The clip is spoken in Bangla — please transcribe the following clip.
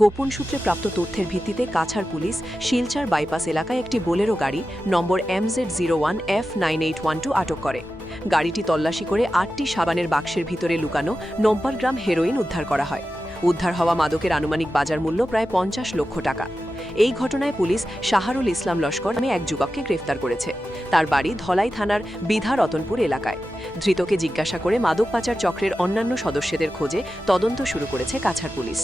গোপন সূত্রে প্রাপ্ত তথ্যের ভিত্তিতে কাছাড় পুলিশ শিলচর বাইপাস এলাকায় একটি বোলেরো গাড়ি নম্বর MZ01F9812 আটক করে। গাড়িটি তল্লাশি করে 8টি সাবানের বাক্সের ভিতরে লুকানো 90 গ্রাম হেরোইন উদ্ধার করা হয়। উদ্ধার হওয়া মাদকের আনুমানিক বাজার মূল্য প্রায় 50 লক্ষ টাকা। এই ঘটনায় পুলিশ শাহরুল ইসলাম লস্কর নামে এক যুবককে গ্রেফতার করেছে। তার বাড়ি ধলাই থানার বিধা রতনপুর এলাকায়। ধৃতকে জিজ্ঞাসা করে মাদক পাচার চক্রের অন্যান্য সদস্যদের খোঁজে তদন্ত শুরু করেছে কাছাড় পুলিশ।